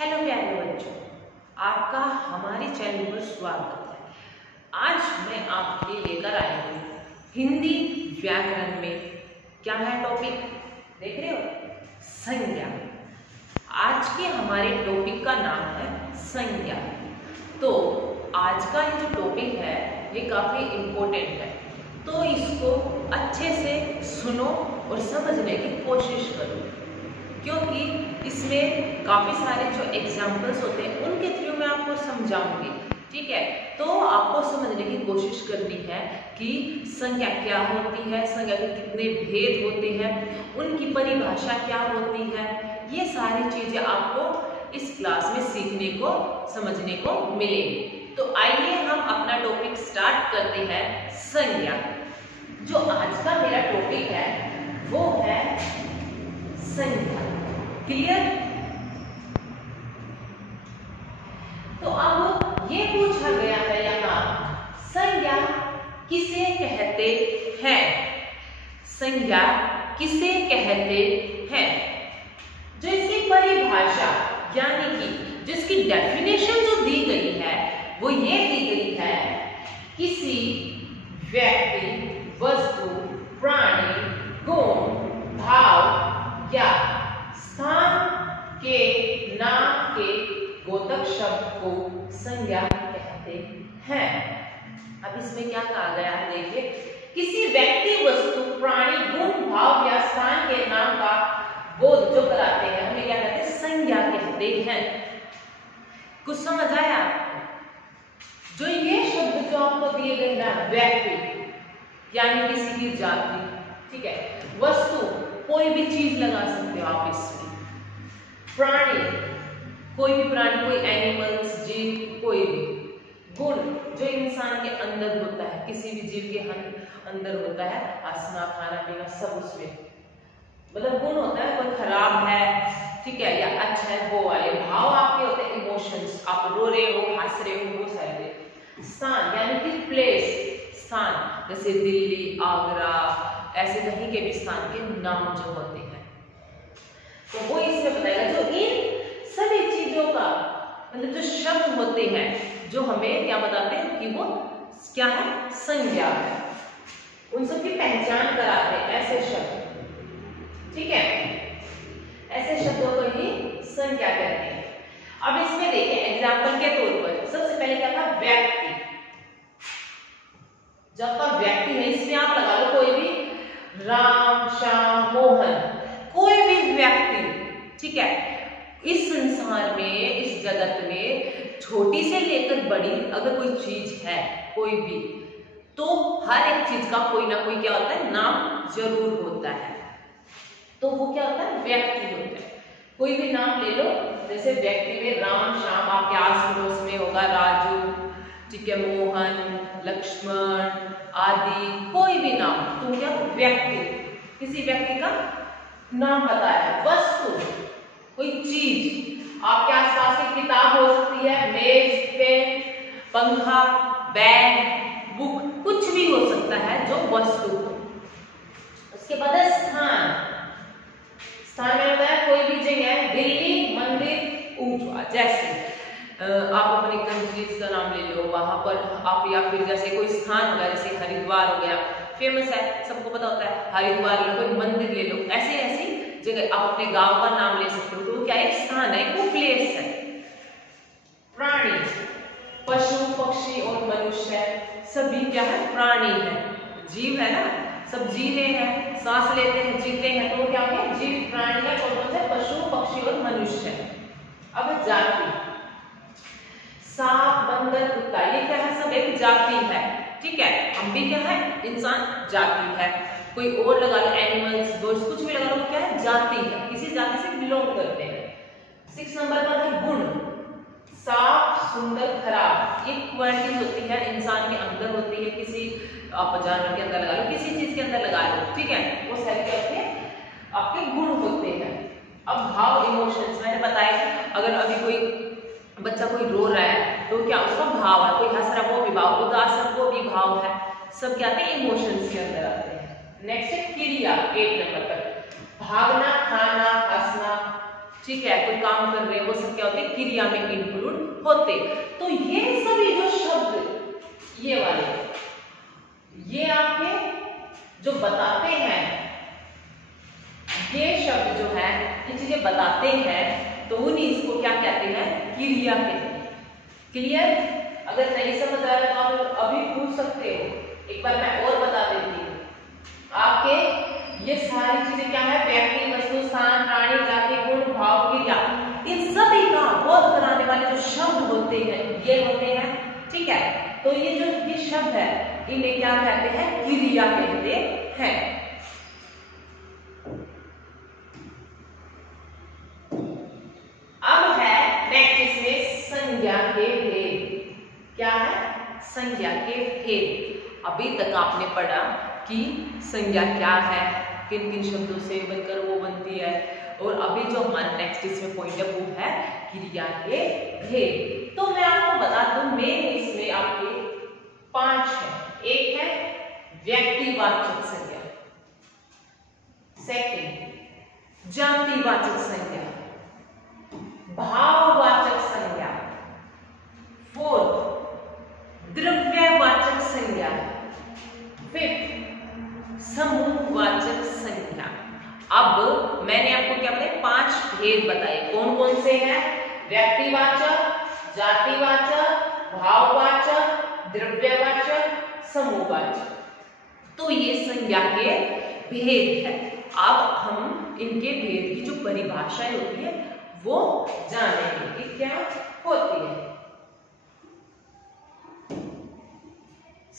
Hello प्यारे बच्चों, आपका हमारे चैनल पर स्वागत है। आज मैं आपके लिए लेकर आई हूँ हिंदी व्याकरण में क्या है टॉपिक, देख रहे हो, संज्ञा। आज के हमारे टॉपिक का नाम है संज्ञा। तो आज का ये जो टॉपिक है ये काफ़ी इम्पोर्टेंट है, तो इसको अच्छे से सुनो और समझने की कोशिश करो, क्योंकि इसमें काफ़ी सारे जो एग्जाम्पल्स होते हैं उनके थ्रू मैं आपको समझाऊंगी। ठीक है, तो आपको समझने की कोशिश करनी है कि संज्ञा क्या होती है, संज्ञा के कितने भेद होते हैं, उनकी परिभाषा क्या होती है। ये सारी चीज़ें आपको इस क्लास में सीखने को समझने को मिलेगी। तो आइए हम अपना टॉपिक स्टार्ट करते हैं। संज्ञा, जो आज का मेरा टॉपिक है वो है संज्ञा। क्लियर? तो अब ये पूछा गया है यहाँ, संज्ञा किसे कहते हैं? संज्ञा किसे कहते हैं? जो इसकी परिभाषा यानी कि जिसकी डेफिनेशन जो दी गई है वो ये दी गई है, किसी व्यक्ति, वस्तु, प्राणी, गुण, भाव या स्थान के नाम के बोधक शब्द को संज्ञा कहते हैं। अब इसमें क्या कहा गया है, देखिए, किसी व्यक्ति, वस्तु, प्राणी, गुण, भाव या स्थान के नाम का बोध जो कराते हैं उन्हें क्या कहते हैं? संज्ञा कहते हैं। कुछ समझ आया आपको? जो ये शब्द जो आपको दिए गए ना, व्यक्ति यानी किसी की जाति, ठीक है, वस्तु कोई भी चीज लगा सकते हो आप इसमें, प्राणी कोई भी प्राणी, कोई एनिमल्स, जीव, कोई भी, गुण जो इंसान के अंदर होता है, किसी भी जीव के अंदर होता है, हंसना, खाना पीना सब उसमें मतलब गुण होता है। कोई खराब है, ठीक है, या अच्छा है, वो वाले भाव आपके होते हैं, इमोशंस, आप रो रहे हो, हंस रहे हो, वो सारे। स्थान यानी कि प्लेस, स्थान, जैसे दिल्ली, आगरा, ऐसे कहीं के भी स्थान के नाम जो होते हैं, तो वो इसमें बताएगा। जो इन सभी चीजों का मतलब जो शब्द होते हैं जो हमें क्या बताते हैं कि वो क्या है? संज्ञा है। उन सब की पहचान कराते हैं ऐसे शब्द, ठीक है, ऐसे शब्दों को ही संज्ञा कहते हैं। अब इसमें देखिए एग्जाम्पल के तौर पर सबसे पहले क्या था? व्यक्ति। जब का व्यक्ति है इसमें आप लगा लो कोई भी, राम, श्याम, मोहन, कोई भी व्यक्ति, ठीक है, इस संसार में, इस जगत में छोटी से लेकर बड़ी अगर कोई चीज है कोई भी, तो हर एक चीज का कोई ना कोई क्या होता है? नाम जरूर होता है। तो वो क्या होता है? व्यक्ति होता है। कोई भी नाम ले लो, जैसे व्यक्ति में राम, श्याम, आपके आस पड़ोस में होगा राजू, ठीक है, मोहन, लक्ष्मण आदि, कोई भी नाम, तो क्या व्यक्ति, किसी व्यक्ति का नाम बताया। वस्तु कोई चीज, आपके आसपास की किताब हो सकती है, मेज, पेन, पंखा, बैग, बुक, कुछ भी हो सकता है जो वस्तु हो। उसके बाद है स्थान। स्थान में होता है कोई भी जगह, दिल्ली, मंदिर, ऊंचा, जैसे आप अपनी कंट्रीज का नाम ले लो, वहां पर आप, या फिर जैसे कोई स्थान होगा, जैसे हरिद्वार हो गया, फेमस है, सबको पता होता है, हरिद्वार ले लो, कोई मंदिर ले लो, ऐसे ऐसी जगह आप अपने गांव का नाम ले सकते हो, तो वो क्या है? स्थान है, वो प्लेस है। प्राणी, पशु, पक्षी और मनुष्य सभी क्या है? प्राणी है, जीव है ना, सब जी रहे हैं, सांस लेते हैं, जीते हैं, तो क्या है? जीव, प्राणी है, कौन से? पशु, पक्षी और मनुष्य। अब जाति, सांप, बंदर, कुत्ता, ये क्या है? सब एक जाति है, ठीक है। हम भी क्या है? इंसान जाति है। कोई और लगा लो, एनिमल्स, बर्ड्स, कुछ भी लगा लो, क्या है? जाति है, किसी जाति से बिलोंग करते हैं। 6 नंबर पर है गुण। साफ, सुंदर, खराब, ये क्वालिटीज होती है, इंसान के अंदर होती है, किसी आप जानवर के अंदर लगा लो, किसी चीज के अंदर लगा लो, ठीक है, वो सारे क्या होते हैं? आपके गुण होते हैं। अब भाव, इमोशंस, मैंने बताया अगर अभी कोई बच्चा कोई रो रहा है तो क्या उसका भाव है, कोई हंस रहा है वो भी भाव, उदास है वो भी भाव है, सब क्या आते हैं? इमोशंस के अंदर आते हैं। नेक्स्ट है क्रिया, 8 नंबर पर, भागना, खाना, हंसना, ठीक है, कोई काम कर रहे हैं, वो सब क्या होते हैं, क्रिया में इंक्लूड होते। तो ये सभी जो शब्द ये वाले, ये आपके जो बताते हैं, ये शब्द जो है ये चीजें बताते हैं, तो उन्हीं इसको क्या कहते हैं, क्रिया कहते हैं। क्लियर? अगर नहीं समझ आ रहा तो आप अभी पूछ सकते हो, एक बार मैं और बता देती हूँ। आपके ये सारी चीजें क्या है, व्यक्ति, वस्तु, स्थान, प्राणी, जाति, गुण, भाव, क्रिया, इन सभी का बोध कराने वाले जो शब्द होते हैं ये होते हैं। ठीक है, तो ये जो ये शब्द है इन्हें क्या कहते हैं, क्रिया कहते हैं। अब है नेक्स्ट इसमें संज्ञा के भेद। क्या है, संज्ञा के भेद। अभी तक आपने पढ़ा कि संज्ञा क्या है, किन किन शब्दों से बनकर वो बनती है, और अभी जो हमारा नेक्स्ट इसमें पॉइंट है वो है क्रिया के भेद। तो मैं आपको बता दूं, मेन इसमें आपके 5 है। एक है व्यक्तिवाचक संज्ञा, सेकंड जातिवाचक संज्ञा, भाववाचक संज्ञा, फोर्थ द्रव्यवाचक संज्ञा, फिफ्थ समूहवाचक संज्ञा। अब मैंने आपको क्या बताया, 5 भेद बताए। कौन कौन से हैं, व्यक्तिवाचक, जातिवाचक, भाववाचक, द्रव्यवाचक, समूहवाचक। तो ये संज्ञा के भेद है। अब हम इनके भेद की जो परिभाषाएं होती है वो जानेंगे कि क्या होती है।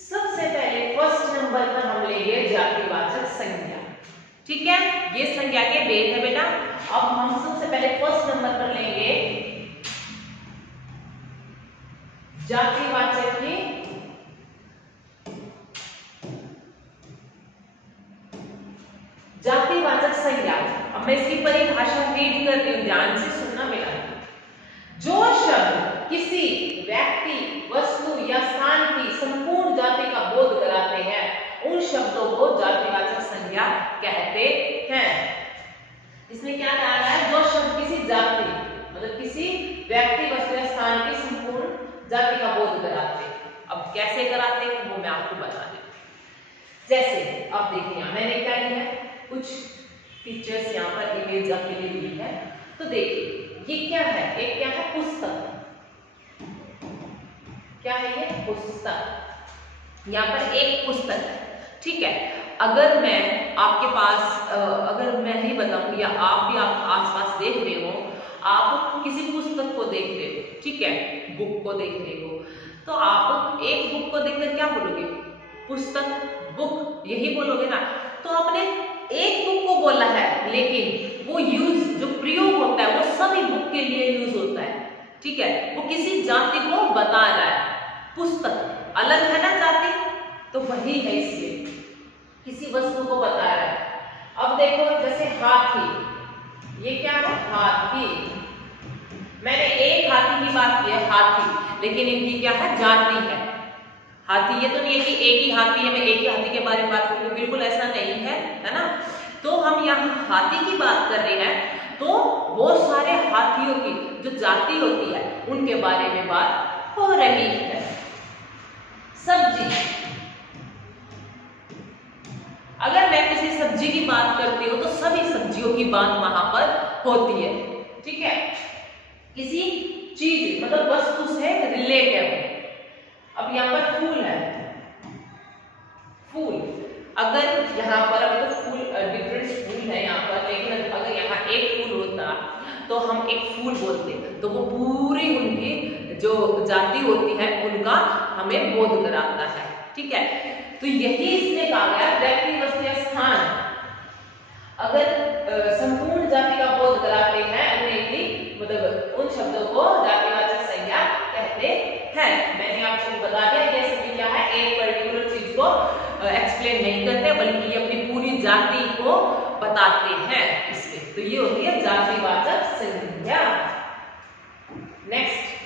सबसे पहले फर्स्ट नंबर पर हम लेंगे जातिवाचक संज्ञा। ठीक है, ये संज्ञा के भेद है बेटा। अब हम सबसे पहले फर्स्ट नंबर पर लेंगे जातिवाचक की जातिवाचक संज्ञा। अब मैं इसकी परिभाषा रीड कर रही हूं, ध्यान से सुनना बेटा। जो शब्द किसी व्यक्ति, वस्तु या स्थान की संपूर्ण जाति का बोध कराते हैं उन शब्दों को जातिवाचक संज्ञा कहते हैं। इसमें क्या कहा गया है, जो शब्द किसी जाति मतलब किसी व्यक्ति, वस्तु या स्थान की संपूर्ण जाति का बोध कराते हैं। अब कैसे कराते हैं वो मैं आपको बता रही हूं। जैसे अब देखिए, मैंने क्या लिया है, कुछ पिक्चर्स यहाँ पर इमेज आपके लिए ली है। तो देखिए ये क्या है, एक क्या है, पुस्तक। क्या है ये, पुस्तक। यहाँ पर एक पुस्तक है। ठीक है, अगर मैं आपके पास अगर मैं ही बताऊं या आप भी आप आसपास देख रहे हो, आप किसी पुस्तक को देख रहे हो, ठीक है, बुक को देख रहे हो, तो आप एक बुक को देखकर क्या बोलोगे, पुस्तक, बुक, यही बोलोगे ना। तो आपने एक बुक को बोला है, लेकिन वो यूज जो प्रयोग होता है वो सभी बुक के लिए यूज होता है। ठीक है, वो किसी जाति को बता रहा है। पुस्तक अलग है ना जाति, तो वही है, इसलिए किसी वस्तु को बता रहा है। अब देखो जैसे हाथी, ये क्या है, हाथी। मैंने एक हाथी की बात की है, हाथी, लेकिन इनकी क्या है, जाति है हाथी। ये तो नहीं है कि एक ही हाथी है, मैं एक ही हाथी के बारे में बात करूंगी, बिल्कुल ऐसा नहीं है, है ना। तो हम यहाँ हाथी की बात कर रहे हैं, तो बहुत सारे हाथियों की जो जाति होती है उनके बारे में बात हो रही है। सब्जी, अगर मैं किसी सब्जी की बात करती हूँ तो सभी सब्जियों की बात वहां पर होती है। ठीक है, किसी चीज मतलब वस्तु से रिलेट है वो। अब यहाँ पर फूल है, फूल, अगर यहाँ पर अभी तो फूल डिफरेंट फूल है यहाँ पर, लेकिन अगर यहाँ एक फूल होता तो हम एक फूल बोलते, तो वो पूरी उनकी जो जाति होती है उनका हमें बोध कराता है। ठीक है, तो यही इसने कहा गया, व्यक्ति, वस्तु या स्थान अगर संपूर्ण जाति का बोध कराते हैं, उन्हें भी मतलब उन शब्दों को जातिवाचक संज्ञा कहते हैं। मैंने आपको बता दिया, ये सभी क्या है, एक पर्टिकुलर चीज को एक्सप्लेन नहीं करते, बल्कि ये अपनी पूरी जाति को बताते हैं इसमें। तो ये होती है जातिवाचक संज्ञा। नेक्स्ट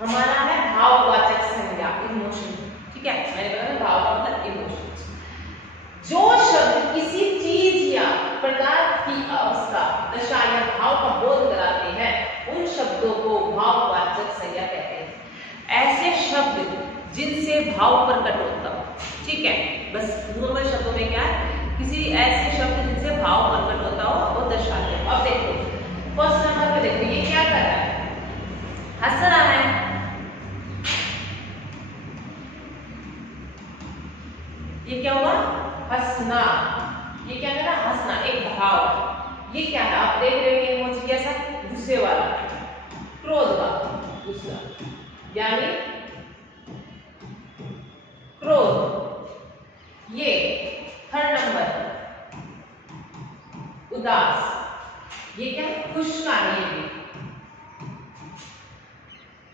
हमारा है भाववाचक संज्ञा, इमोशन। ठीक है, मैंने बताया भाव का मतलब इमोशन। जो शब्द किसी चीज या पदार्थ की अवस्था, दशा या भाव का बोध कराते हैं उन शब्दों को भाववाचक संज्ञा कहते हैं। ऐसे शब्द जिनसे भाव प्रकट होता हो, ठीक है, बस नॉर्मल शब्दों में क्या है, किसी ऐसे शब्द जिनसे भाव प्रकट होता हो वो दर्शाते हो। अब देखो फर्स्ट नंबर पे देखो, ये क्या कर रहा है, हंस रहा है। ये क्या हुआ, हंसना। ये क्या है, हंसना एक भाव। ये क्या है, आप देख रहे हो इमोजी कैसा, गुस्से वाला, क्रोध का गुस्सा, यानी क्रोध। ये थर्ड नंबर उदास, ये क्या है, खुश का है, ये भी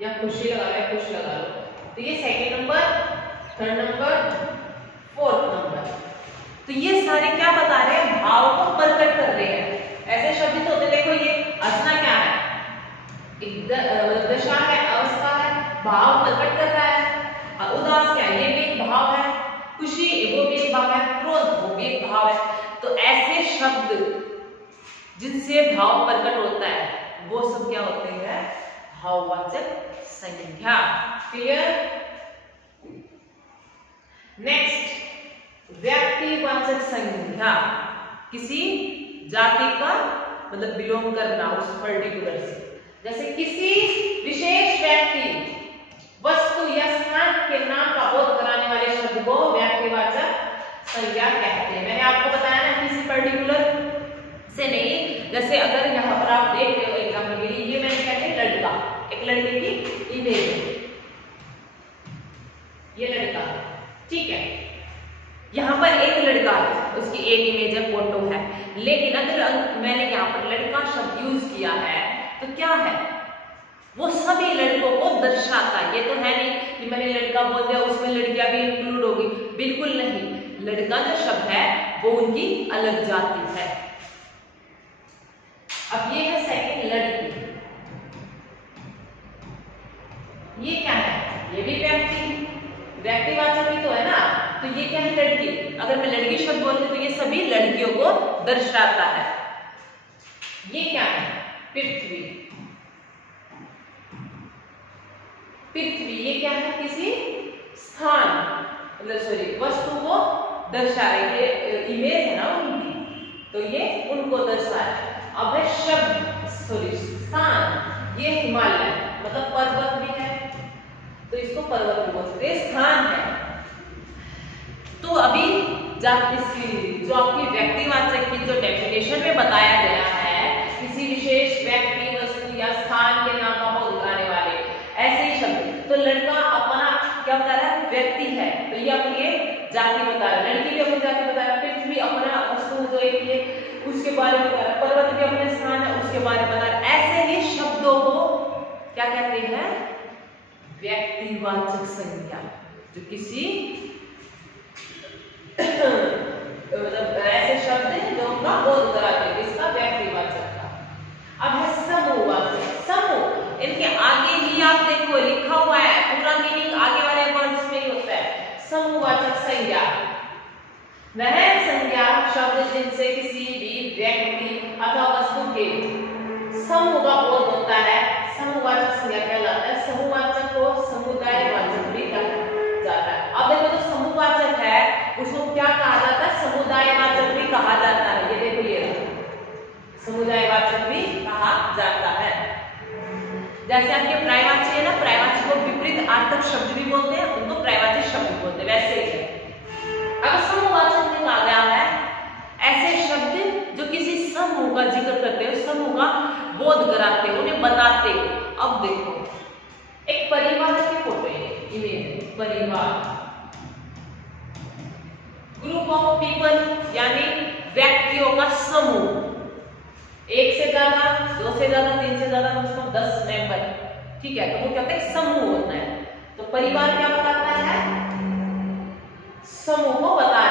या खुशी लगा लो या खुश लगा लो। तो ये second number, third number, fourth number. तो ये सारे क्या बता रहे हैं, भाव को प्रकट कर रहे हैं। ऐसे शब्द तो होते, देखो ये हंसना क्या है, एक दशा है, अवस्था है, भाव प्रकट कर रहा है। उदास क्या है, ये भी एक भाव है, खुशी वो भी एक भाव है, क्रोध वो भी एक भाव है। तो ऐसे शब्द जिनसे भाव प्रकट होता है वो सब क्या होते हैं, भाववाचक संज्ञा। क्लियर। नेक्स्ट, व्यक्तिवाचक संज्ञा, किसी जाति का मतलब बिलोंग करना उस पर्टिकुलर से। जैसे किसी विशेष व्यक्ति, वस्तु या स्थान के नाम का बोध कराने वाले शब्द को व्यक्तिवाचक संज्ञा कहते हैं। मैंने आपको बताया ना, किसी पर्टिकुलर से नहीं। जैसे अगर यहाँ पर आप देख रहे हो एग्जाम्पल के लिए, ये मैंने क्या है, लड़का, एक लड़के की इमेज है, ये लड़का, ठीक है, यहाँ पर एक लड़का है, उसकी एक इमेज है, फोटो है। लेकिन अगर मैंने यहाँ पर लड़का शब्द यूज किया है तो क्या है, वो सभी लड़कों को दर्शाता है। ये तो है नहीं कि मैंने लड़का बोल दिया उसमें लड़कियां भी इंक्लूड होगी, बिल्कुल नहीं। लड़का जो शब्द है वो उनकी अलग जाति है। अब ये है सेकंड, लड़की। ये क्या है, ये भी व्यक्तिवाचक ही तो है ना। तो ये क्या है, लड़की। अगर मैं लड़की शब्द बोलती तो ये सभी लड़कियों को दर्शाता है। ये क्या है, पृथ्वी। पृथ्वी ये क्या है, किसी स्थान मतलब सॉरी वस्तु को दर्शा रही है, इमेज है ना उनकी, तो ये उनको दर्शा है। अब है शब्द सॉरी स्थान, ये हिमालय मतलब पर्वत भी है, तो इसको पर्वत भी बोल सकते हैं, स्थान है। तो अभी इसकी जो आपकी व्यक्तिवाचक की जो डेफिनेशन में बताया गया है, किसी विशेष व्यक्ति, वस्तु या स्थान के नाम का बोध कराने वाले ऐसे ही शब्द। तो लड़का अपना क्या बता रहा है, व्यक्ति है, तो ये अपनी जाति बता रहा है। लड़की भी अपनी जाति बता रहा है, पृथ्वी अपना वस्तु जो एक ये उसके बारे में बता रहा है, पर्वत भी अपने स्थान है उसके बारे में बता रहा है। ऐसे ही शब्दों को क्या कहते हैं, व्यक्तिवाचक संज्ञा, जो किसी मतलब ऐसे शब्द हैं जो उनका बोध कराते हैं, इसका व्यक्तिवाचक का। अब है समूहवाचक। समूह, इनके आगे ही आप देखो लिखा हुआ है, पूरा मीनिंग आगे वाले वर्ड्स में ही होता है। समूहवाचक संज्ञा वह संज्ञा शब्द जिनसे किसी भी व्यक्ति अथवा वस्तु के समूह का बोध होता है, समूहवाचक संज्ञा कहलाता है। समूहवाचक को समुदायवाचक भी कहा जाता है। अब देखो जो समूहवाचक है उसको क्या कहा जाता है, समुदायवाचक भी कहा जाता है। ये देखो ये समुदायवाचक भी कहा जाता है। जैसे आपके पर्यायवाची है ना, पर्यायवाची को विपरीत अर्थक शब्द भी बोलते हैं, उनको पर्यायवाची शब्द बोलते हैं, वैसे ही है। अगर समूहवाचक में कहा गया है ऐसे शब्द जो किसी समूह का जिक्र करते हैं, समूह का बोध कराते हैं, उन्हें बताते हैं। अब देखो एक परिवार की फोटो है, इमेज परिवार, ग्रुप ऑफ पीपल यानी व्यक्तियों का समूह, एक से ज्यादा, दो से ज्यादा, तीन से ज्यादा, मतलब 10 मेंबर, ठीक है, तो वो कहते हैं समूह होता है। तो परिवार क्या बताता है, समूह को बता